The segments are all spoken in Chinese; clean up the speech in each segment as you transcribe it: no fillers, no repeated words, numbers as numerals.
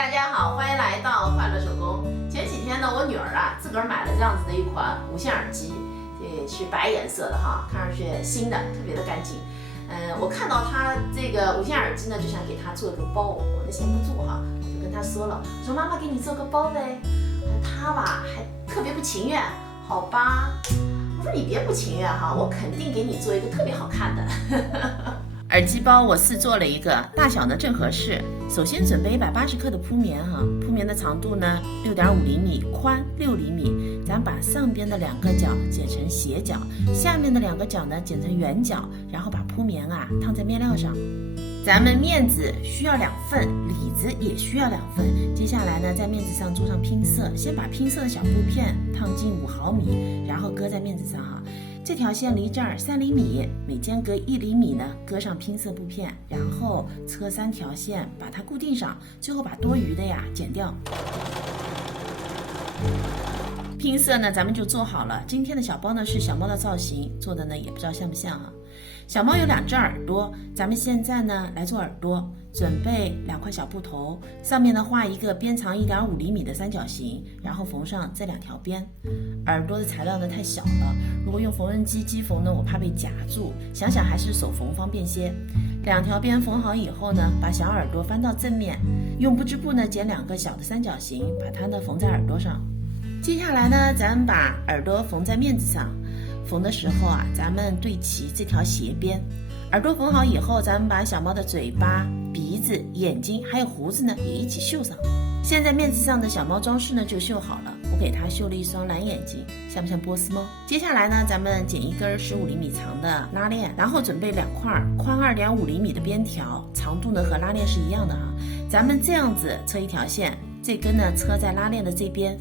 大家好，欢迎来到快乐手工。前几天呢，我女儿自个儿买了这样子的一款无线耳机，是白颜色的哈，看上去新的，特别的干净。我看到她这个无线耳机呢，就想给她做一个包，我呢闲不住哈，我就跟她说了，我说妈妈给你做个包呗。她吧还特别不情愿，好吧，我说你别不情愿哈，我肯定给你做一个特别好看的。耳机包我试做了一个，大小呢正合适。首先准备180克的铺棉哈，铺棉的长度呢6.5厘米，宽6厘米。咱把上边的2个角剪成斜角，下面的2个角呢剪成圆角，然后把铺棉烫在面料上。咱们面子需要2份，里子也需要2份。接下来呢，在面子上做上拼色，先把拼色的小布片烫进5毫米，然后搁在面子上哈。这条线离这儿3厘米，每间隔1厘米呢，搁上拼色布片，然后车3条线把它固定上，最后把多余的剪掉。拼色呢，咱们就做好了。今天的小包呢是小猫的造型，做的呢也不知道像不像啊。小猫有2只耳朵，咱们现在呢来做耳朵。准备2块小布头，上面呢画一个边长1.5厘米的三角形，然后缝上这2条边。耳朵的材料呢太小了，如果用缝纫机机缝呢，我怕被夹住，想想还是手缝方便些。2条边缝好以后呢，把小耳朵翻到正面，用不织布呢剪2个小的三角形，把它呢缝在耳朵上。接下来呢，咱们把耳朵缝在面子上，缝的时候咱们对齐这条斜边。耳朵缝好以后，咱们把小猫的嘴巴、鼻子、眼睛还有胡子呢也一起绣上。现在面子上的小猫装饰呢就绣好了，我给它绣了一双蓝眼睛，像不像波斯猫？接下来呢，咱们剪一根15厘米长的拉链，然后准备2块宽2.5厘米的边条，长度呢和拉链是一样的哈。咱们这样子车一条线，这根呢车在拉链的这边。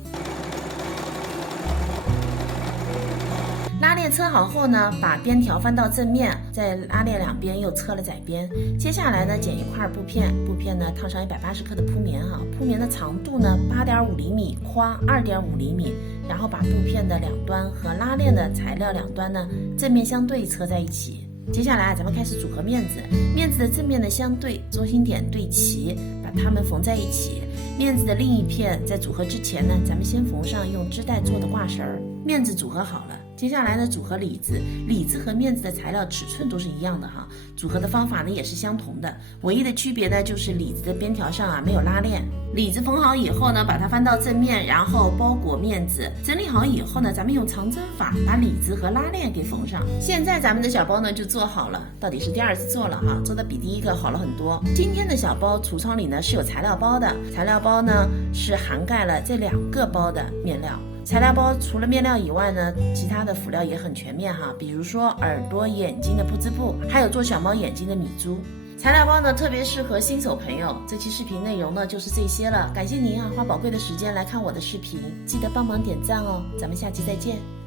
拉链车好后呢，把边条翻到正面，在拉链2边又车了窄边。接下来呢，剪一块布片，布片呢烫上180克的铺棉哈，铺棉的长度呢8.5厘米，宽2.5厘米。然后把布片的2端和拉链的材料2端呢正面相对车在一起。接下来咱们开始组合面子，面子的正面的相对，中心点对齐，把它们缝在一起。面子的另一片在组合之前呢，咱们先缝上用织带做的挂绳。面子组合好了，接下来呢组合里子，里子和面子的材料尺寸都是一样的哈，组合的方法呢也是相同的，唯一的区别呢就是里子的边条上没有拉链。里子缝好以后呢，把它翻到正面，然后包裹面子，整理好以后呢，咱们用长针法把里子和拉链给缝上。现在咱们的小包呢就做好了，到底是第2次做了哈，做的比第1个好了很多。今天的小包橱窗里呢是有材料包的，材料包呢是涵盖了这2个包的面料。材料包除了面料以外呢，其他的辅料也很全面哈，比如说耳朵、眼睛的不织布，还有做小猫眼睛的米珠。材料包呢特别适合新手朋友。这期视频内容呢就是这些了，感谢您花宝贵的时间来看我的视频，记得帮忙点赞哦，咱们下期再见。